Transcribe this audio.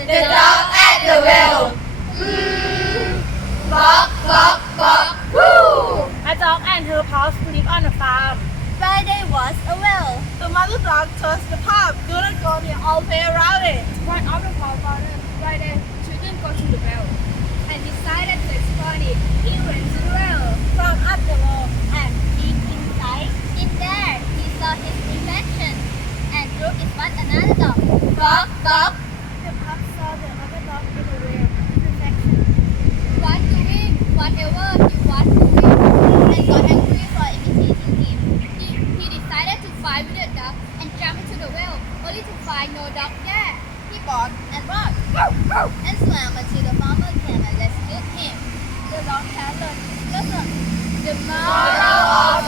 The dog at the well. Bark, bark, bark, woo! A dog and her paws live on a farm. Friday was a well. The mother dog chose the path, do not go near all way around it. One of the paw father Friday children go to the well and decided to explore it. He went to the well, from up the wall and peeked inside. In there, he saw his reflection and looked at one another dog. Bark, bark. The pup saw the other dog in the well. Reflection. What doing? Whatever he was doing, and got angry for imitating him. He decided to fight with the dog and jump into the well, only to find no dog there. He barked and barked and swam until the farmer came and rescued him. The dog had learned his lesson. The moral of